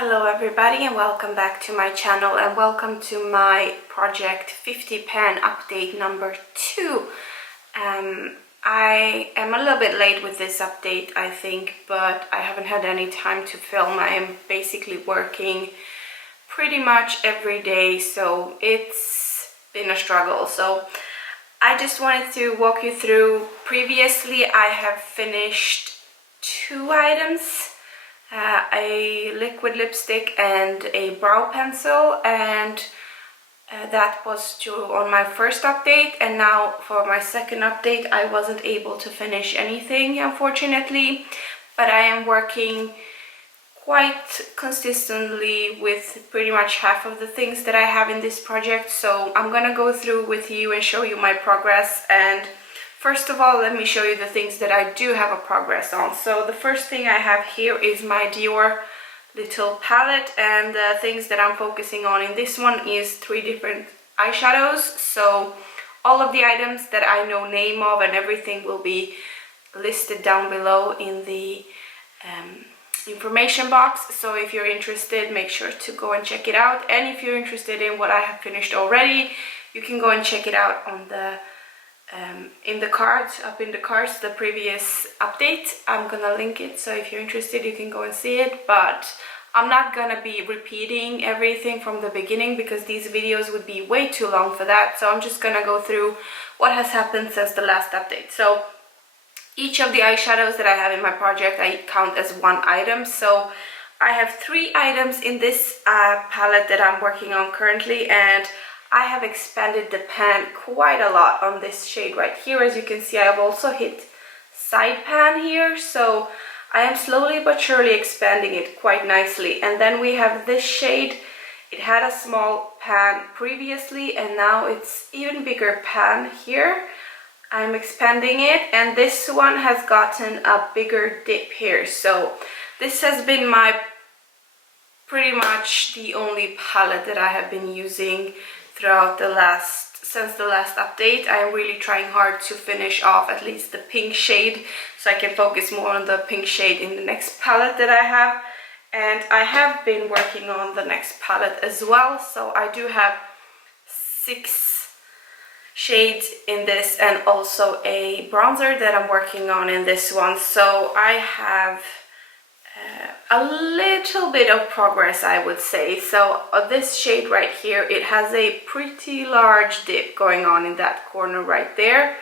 Hello everybody and welcome back to my channel and welcome to my project 50 pan update number 2. I am a little bit late with this update I think, but I haven't had any time to film. I am basically working pretty much every day, so it's been a struggle. So I just wanted to walk you through. Previously I have finished 2 items. A liquid lipstick and a brow pencil, and that was on my first update, and now for my second update I wasn't able to finish anything unfortunately, but I am working quite consistently with pretty much half of the things that I have in this project, so I'm gonna go through with you and show you my progress. And first of all, let me show you the things that I do have a progress on. So the first thing I have here is my Dior little palette, and the things that I'm focusing on in this one is 3 different eyeshadows. So all of the items that I know name of and everything will be listed down below in the information box. So if you're interested, make sure to go and check it out. And if you're interested in what I have finished already, you can go and check it out on the in the cards, up in the cards, the previous update. I'm gonna link it, so if you're interested you can go and see it, but I'm not gonna be repeating everything from the beginning because these videos would be way too long for that. So I'm just gonna go through what has happened since the last update. So each of the eyeshadows that I have in my project I count as 1 item. So I have 3 items in this palette that I'm working on currently, and I have expanded the pan quite a lot on this shade right here. As you can see, I have also hit side pan here, so I am slowly but surely expanding it quite nicely. And then we have this shade. It had a small pan previously and now it's even bigger pan here. I'm expanding it, and this one has gotten a bigger dip here. So this has been my pretty much the only palette that I have been using throughout since the last update. I am really trying hard to finish off at least the pink shade so I can focus more on the pink shade in the next palette that I have. And I have been working on the next palette as well, so I do have 6 shades in this and also a bronzer that I'm working on in this one. So I have a little bit of progress, I would say. So this shade right here, it has a pretty large dip going on in that corner right there.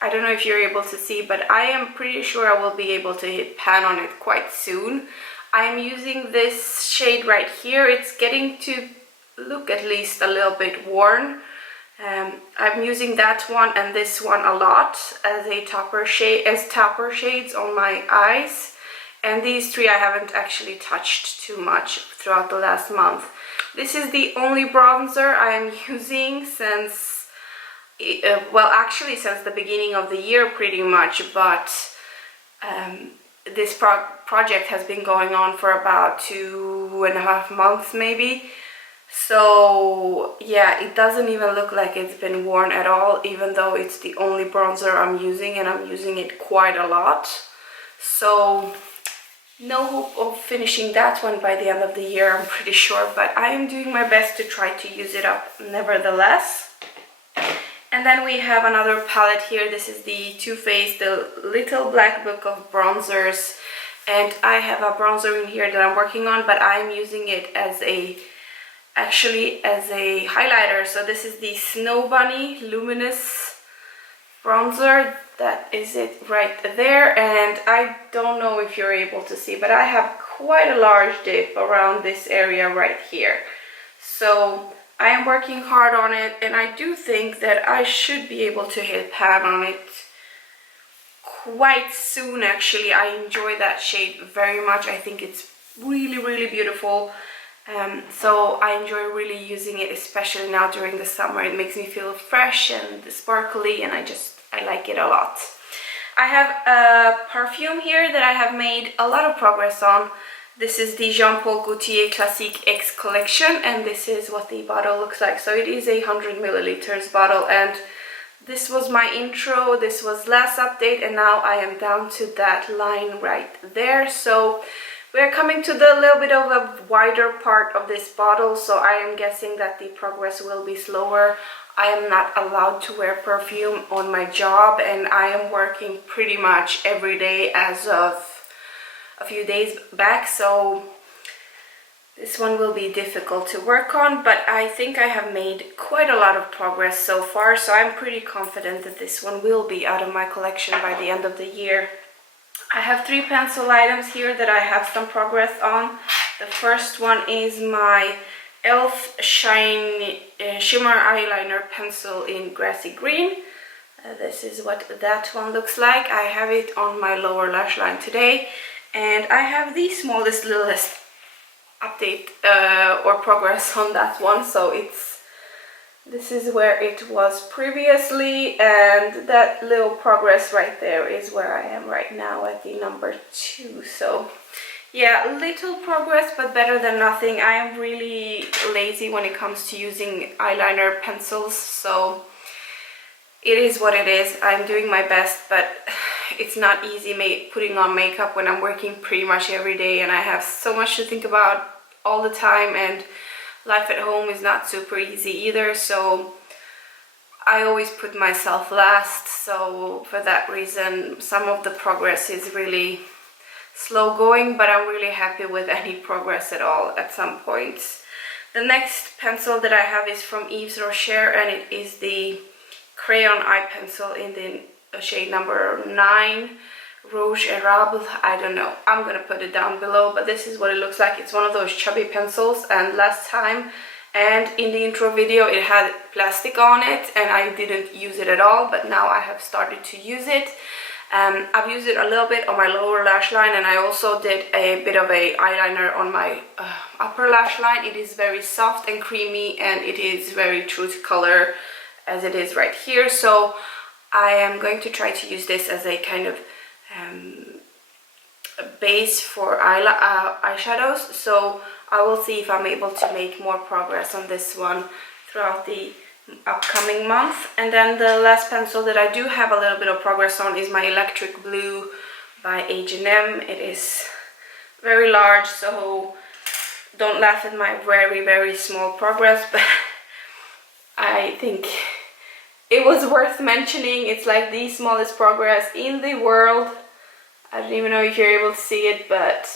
I don't know if you're able to see, but I am pretty sure I will be able to hit pan on it quite soon. I'm using this shade right here. It's getting to look at least a little bit worn. I'm using that one and this one a lot as topper shades on my eyes. And these 3 I haven't actually touched too much throughout the last month. This is the only bronzer I am using since, well, actually since the beginning of the year pretty much, but this project has been going on for about 2.5 months maybe. So yeah, it doesn't even look like it's been worn at all, even though it's the only bronzer I'm using, and I'm using it quite a lot. So no hope of finishing that one by the end of the year, I'm pretty sure, but I am doing my best to try to use it up nevertheless. And then we have another palette here. This is the Too Faced, the Little Black Book of Bronzers, and I have a bronzer in here that I'm working on, but I'm using it as a highlighter. So this is the Snow Bunny Luminous bronzer. That is it right there, and I don't know if you're able to see, but I have quite a large dip around this area right here. So I am working hard on it, and I do think that I should be able to hit pan on it quite soon actually. I enjoy that shade very much. I think it's really beautiful. So I enjoy really using it, especially now during the summer. It makes me feel fresh and sparkly, and I like it a lot. I have a perfume here that I have made a lot of progress on. This is the Jean Paul Gaultier Classique X collection, and this is what the bottle looks like. So it is a 100 milliliters bottle, and this was my intro. This was last update, and now I am down to that line right there. So we're coming to the little bit of a wider part of this bottle, so I am guessing that the progress will be slower. I am not allowed to wear perfume on my job, and I am working pretty much every day as of a few days back, so this one will be difficult to work on, but I think I have made quite a lot of progress so far, so I'm pretty confident that this one will be out of my collection by the end of the year. I have 3 pencil items here that I have some progress on. The first one is my e.l.f. Shine Shimmer Eyeliner Pencil in Grassy Green. This is what that one looks like. I have it on my lower lash line today, and I have the smallest, littlest update or progress on that one. So this is where it was previously, and that little progress right there is where I am right now at the number 2. So yeah, little progress, but better than nothing. I am really lazy when it comes to using eyeliner pencils, so it is what it is. I'm doing my best, but it's not easy putting on makeup when I'm working pretty much every day and I have so much to think about all the time, and life at home is not super easy either, so I always put myself last. So for that reason, some of the progress is really slow going, but I'm really happy with any progress at all at some points. The next pencil that I have is from Yves Rocher, and it is the crayon eye pencil in the shade number 9, Rouge Érable. I don't know, I'm gonna put it down below, but this is what it looks like. It's one of those chubby pencils, and last time and in the intro video it had plastic on it and I didn't use it at all, but now I have started to use it. I've used it a little bit on my lower lash line, and I also did a bit of a eyeliner on my upper lash line. It is very soft and creamy, and it is very true to color as it is right here. So I am going to try to use this as a kind of a base for eyeshadows. So I will see if I'm able to make more progress on this one throughout the upcoming month. And then the last pencil that I do have a little bit of progress on is my Electric Blue by H&M. It is very large, so don't laugh at my very small progress, but I think it was worth mentioning. It's like the smallest progress in the world. I don't even know if you're able to see it, but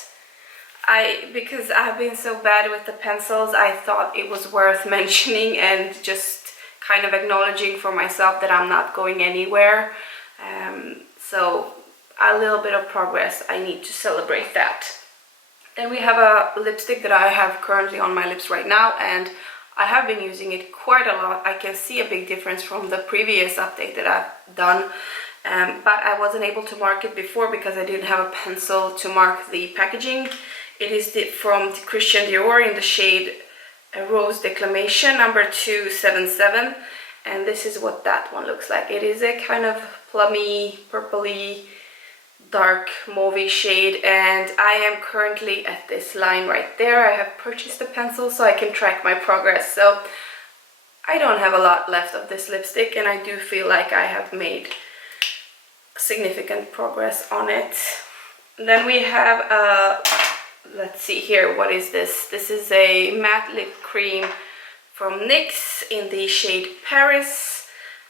because I've been so bad with the pencils, I thought it was worth mentioning and just kind of acknowledging for myself that I'm not going anywhere. So a little bit of progress, I need to celebrate that. Then we have a lipstick that I have currently on my lips right now, and I have been using it quite a lot. I can see a big difference from the previous update that I've done, but I wasn't able to mark it before because I didn't have a pencil to mark the packaging. It is from Christian Dior in the shade Rose Déclamation number 277, and this is what that one looks like. It is a kind of plummy, purpley, dark mauve shade, and I am currently at this line right there. I have purchased a pencil so I can track my progress. So I don't have a lot left of this lipstick, and I do feel like I have made significant progress on it. And then we have let's see here, what is this? This is a matte lip cream from NYX in the shade Paris.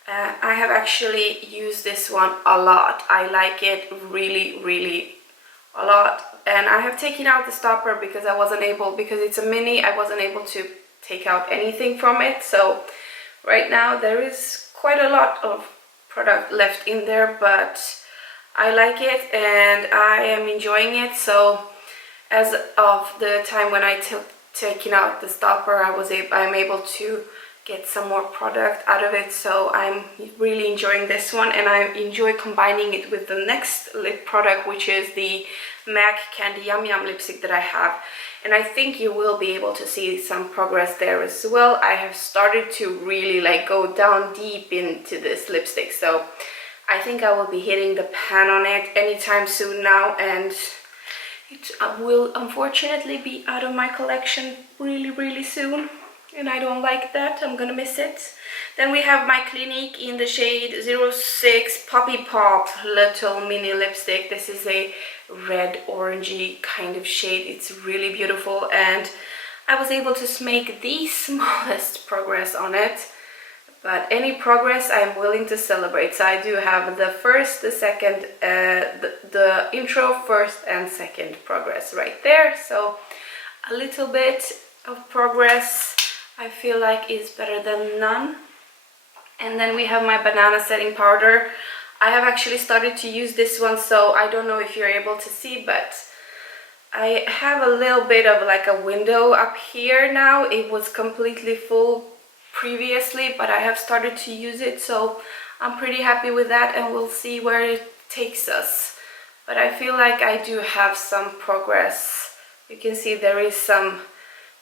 I have actually used this one a lot. I like it really a lot, and I have taken out the stopper because because it's a mini, I wasn't able to take out anything from it. So right now there is quite a lot of product left in there, but I like it and I am enjoying it. So as of the time when I taken out the stopper, I'm able to get some more product out of it. So I'm really enjoying this one, and I enjoy combining it with the next lip product, which is the MAC Candy Yum Yum lipstick that I have. And I think you will be able to see some progress there as well. I have started to really go down deep into this lipstick, so I think I will be hitting the pan on it anytime soon now, and it will unfortunately be out of my collection really soon, and I don't like that. I'm gonna miss it. Then we have my Clinique in the shade 06 Poppy Pop little mini lipstick. This is a red orangey kind of shade. It's really beautiful, and I was able to make the smallest progress on it, but any progress I'm willing to celebrate. So I do have the first, the second, the intro, first and second progress right there. So a little bit of progress I feel like is better than none. And then we have my banana setting powder. I have actually started to use this one, so I don't know if you're able to see, but I have a little bit of like a window up here now. It was completely full previously, but I have started to use it, so I'm pretty happy with that, and we'll see where it takes us. But I feel like I do have some progress. You can see there is some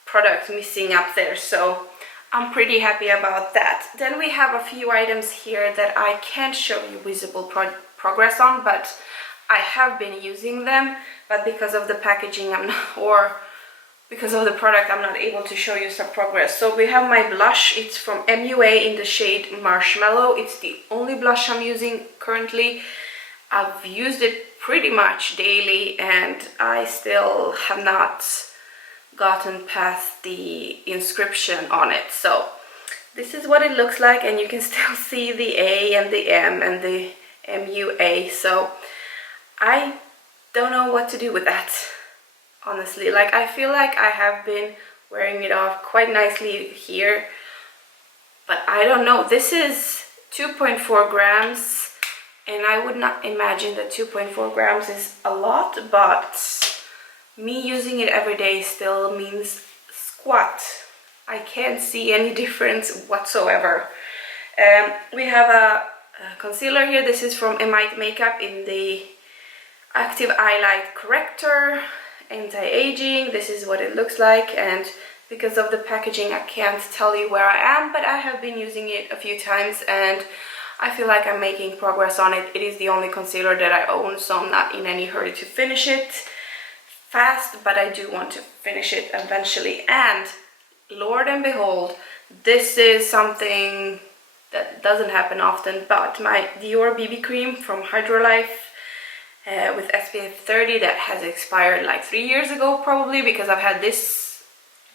product missing up there, so I'm pretty happy about that. Then we have a few items here that I can't show you visible progress on, but I have been using them, but because of the packaging or because of the product, I'm not able to show you some progress. So we have my blush. It's from MUA in the shade Marshmallow. It's the only blush I'm using currently. I've used it pretty much daily, and I still have not gotten past the inscription on it. So this is what it looks like, and you can still see the A and the M and the MUA. So I don't know what to do with that, honestly. Like, I feel like I have been wearing it off quite nicely here, but I don't know. This is 2.4 grams, and I would not imagine that 2.4 grams is a lot, but me using it every day still means squat. I can't see any difference whatsoever. We have a concealer here. This is from Emite Make Up in the Active Highlight Corrector, Anti-Aging. This is what it looks like, and because of the packaging I can't tell you where I am, but I have been using it a few times and I feel like I'm making progress on it. It is the only concealer that I own, so I'm not in any hurry to finish it fast, but I do want to finish it eventually. And Lord and behold, this is something that doesn't happen often, but my Dior BB cream from Hydrolife with SPF 30 that has expired like 3 years ago probably, because I've had this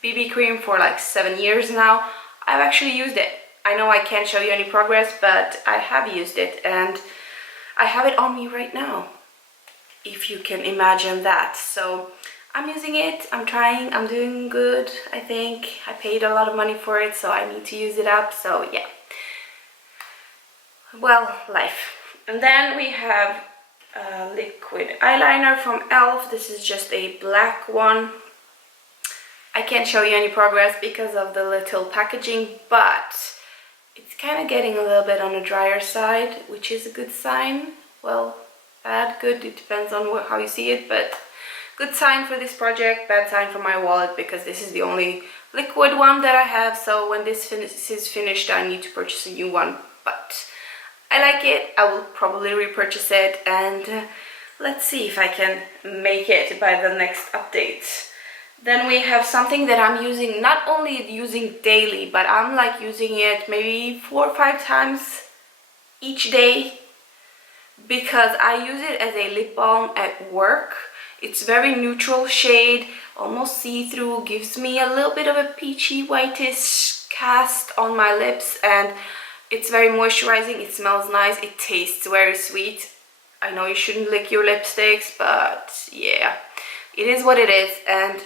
BB cream for like 7 years now. I've actually used it. I know I can't show you any progress, but I have used it, and I have it on me right now, if you can imagine that. So I'm using it, I'm trying, I'm doing good, I think. I paid a lot of money for it, so I need to use it up, so yeah. Well, life. And then we have a liquid eyeliner from e.l.f. This is just a black one. I can't show you any progress because of the little packaging, but it's kind of getting a little bit on the drier side, which is a good sign. Well, bad, good, it depends on how you see it, but good sign for this project, bad sign for my wallet, because this is the only liquid one that I have, so when this is finished I need to purchase a new one. But I like it, I will probably repurchase it, and let's see if I can make it by the next update. Then we have something that I'm using, not only using daily, but I'm like using it maybe 4 or 5 times each day, because I use it as a lip balm at work. It's very neutral shade, almost see-through, gives me a little bit of a peachy whitish cast on my lips, and it's very moisturizing, it smells nice, it tastes very sweet. I know you shouldn't lick your lipsticks, but yeah, it is what it is. And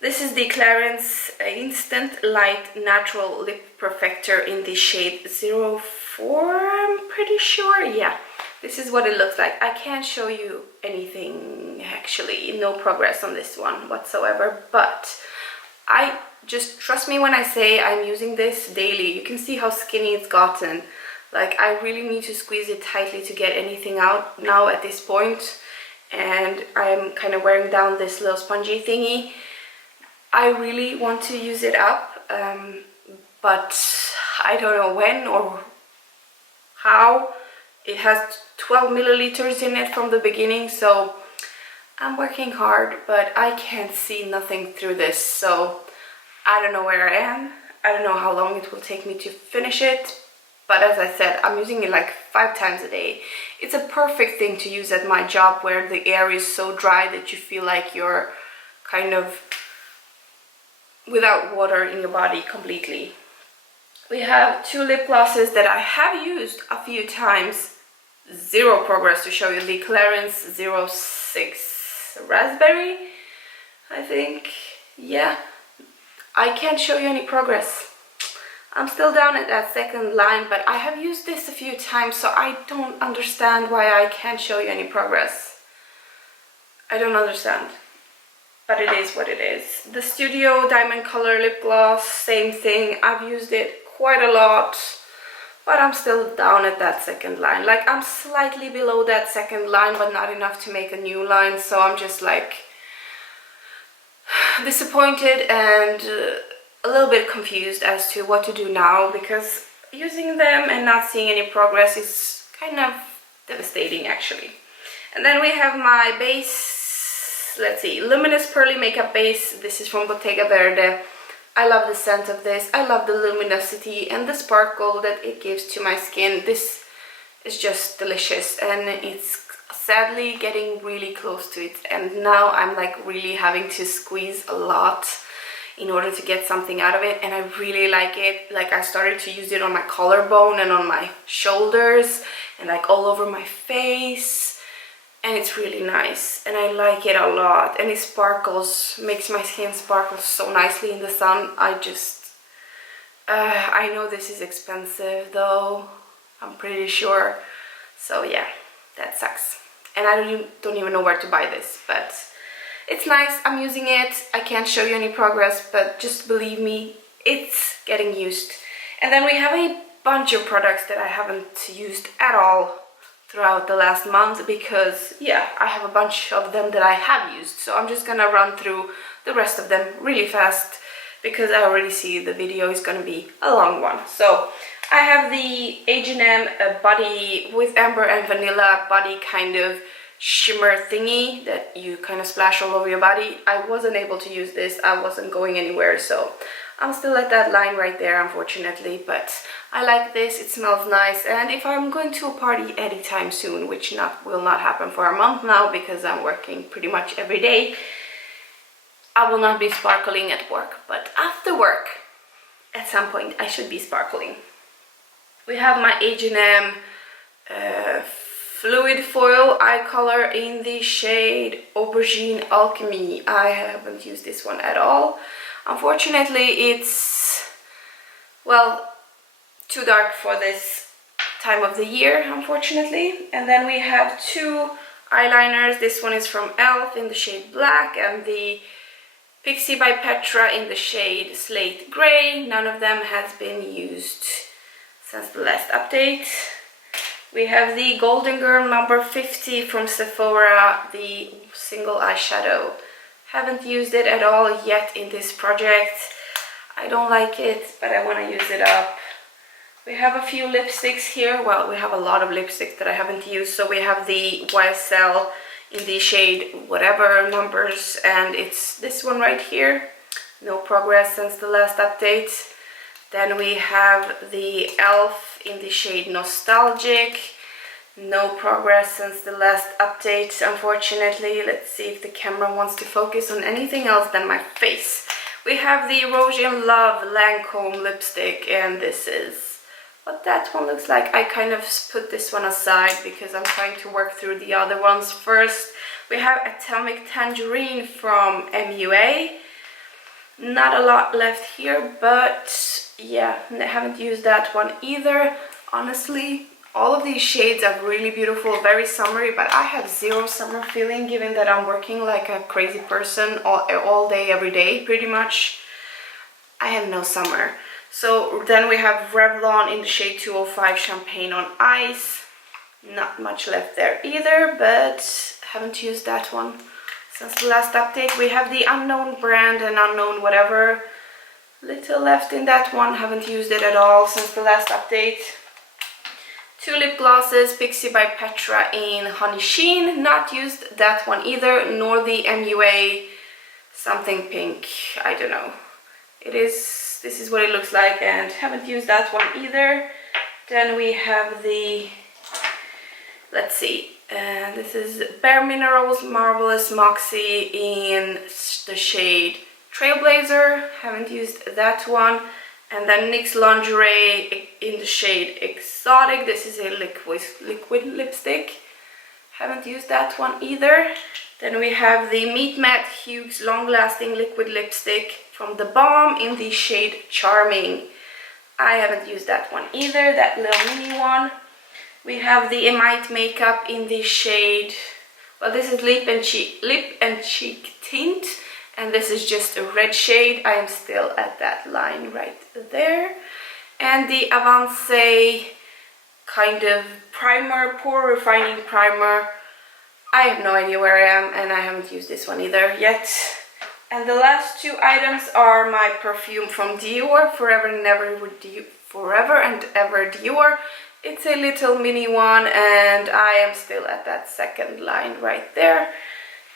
this is the Clarins Instant Light Natural Lip Perfector in the shade 04, I'm pretty sure. Yeah, this is what it looks like. I can't show you anything, actually, no progress on this one whatsoever, but I just trust me when I say I'm using this daily. You can see how skinny it's gotten. Like, I really need to squeeze it tightly to get anything out now at this point, and I'm kind of wearing down this little spongy thingy. I really want to use it up, but I don't know when or how. It has 12 milliliters in it from the beginning, so I'm working hard, but I can't see nothing through this, so I don't know where I am. I don't know how long it will take me to finish it, but as I said, I'm using it like 5 times a day. It's a perfect thing to use at my job where the air is so dry that you feel like you're kind of without water in your body completely. We have 2 lip glosses that I have used a few times. Zero progress to show you. The Clarins 06 Raspberry, I think. Yeah, I can't show you any progress. I'm still down at that second line, but I have used this a few times, so I don't understand why I can't show you any progress. I don't understand, but it is what it is. The Studio Diamond Color Lip Gloss, same thing. I've used it quite a lot, but I'm still down at that second line. Like, I'm slightly below that second line, but not enough to make a new line, so I'm just like disappointed and a little bit confused as to what to do now, because using them and not seeing any progress is kind of devastating actually. And then we have my base, let's see, Luminous Pearly Makeup Base. This is from Bottega Verde. I love the scent of this. I love the luminosity and the sparkle that it gives to my skin. This is just delicious, and it's sadly getting really close to its end now. I'm like really having to squeeze a lot in order to get something out of it, and I really like it. Like, I started to use it on my collarbone and on my shoulders and like all over my face, and it's really nice and I like it a lot, and it sparkles, makes my skin sparkle so nicely in the sun. I know this is expensive though, I'm pretty sure, so yeah, that sucks. And I don't even know where to buy this, but it's nice. I'm using it. I can't show you any progress, but just believe me, it's getting used. And then we have a bunch of products that I haven't used at all throughout the last month, because yeah, I have a bunch of them that I have used. So I'm just gonna run through the rest of them really fast, because I already see the video is gonna be a long one. So I have the H&M body with amber and vanilla body kind of shimmer thingy that you kind of splash all over your body. I wasn't able to use this. I wasn't going anywhere, so I'm still at that line right there, unfortunately, but I like this. It smells nice, and if I'm going to a party anytime soon, which will not happen for a month now because I'm working pretty much every day, I will not be sparkling at work, but after work at some point I should be sparkling. We have my H&M Fluid Foil Eye Color in the shade Aubergine Alchemy. I haven't used this one at all. Unfortunately, it's, well, too dark for this time of the year, unfortunately. And then we have 2 eyeliners. This one is from e.l.f. in the shade Black, and the Pixi by Petra in the shade Slate Grey. None of them has been used since the last update. We have the Golden Girl number 50 from Sephora, the single eyeshadow. Haven't used it at all yet in this project. I don't like it, but I want to use it up. We have a few lipsticks here. Well, we have a lot of lipsticks that I haven't used. So we have the YSL in the shade whatever numbers, and it's this one right here. No progress since the last update. Then we have the e.l.f. in the shade Nostalgic. No progress since the last update, unfortunately. Let's see if the camera wants to focus on anything else than my face. We have the Rouge in Love Lancôme lipstick, and this is what that one looks like. I kind of put this one aside because I'm trying to work through the other ones first. We have Atomic Tangerine from MUA. Not a lot left here, but yeah, I haven't used that one either. Honestly, all of these shades are really beautiful, very summery, but I have zero summer feeling given that I'm working like a crazy person all day, every day, pretty much. I have no summer. So then we have Revlon in the shade 205 Champagne on Ice. Not much left there either, but haven't used that one since the last update. We have the Unknown brand and Unknown whatever. Little left in that one. Haven't used it at all since the last update. 2 lip glosses, Pixi by Petra in Honey Sheen. Not used that one either, nor the MUA something pink. I don't know. It is this is what it looks like, and haven't used that one either. Then we have the, let's see, this is Bare Minerals Marvelous Moxie in the shade Trailblazer, haven't used that one. And then NYX Lingerie in the shade Exotic, this is a liquid lipstick, haven't used that one either. Then we have the Meet Matte Hugues Long Lasting Liquid Lipstick from the Balm in the shade Charming. I haven't used that one either, that little mini one. We have the Emite Make Up in the shade, well, this is Lip and Cheek Tint, and this is just a red shade. I am still at that line right there. And the Avance kind of primer, pore refining primer. I have no idea where I am, and I haven't used this one either yet. And the last two items are my perfume from Dior, Forever and Ever Dior. It's a little mini one, and I am still at that second line right there.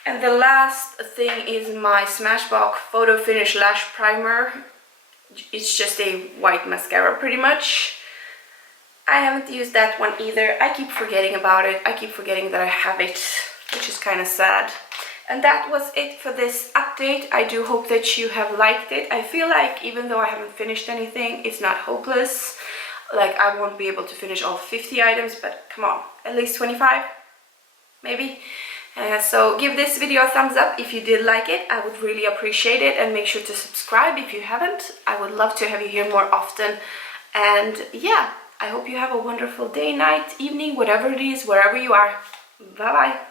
And the last thing is my Smashbox Photo Finish Lash Primer. It's just a white mascara pretty much. I haven't used that one either. I keep forgetting about it. I keep forgetting that I have it, which is kind of sad. And that was it for this update. I do hope that you have liked it. I feel like even though I haven't finished anything, it's not hopeless. Like, I won't be able to finish all 50 items, but come on, at least 25, maybe. So give this video a thumbs up if you did like it. I would really appreciate it, and make sure to subscribe if you haven't. I would love to have you here more often. And yeah, I hope you have a wonderful day, night, evening, whatever it is, wherever you are. Bye bye.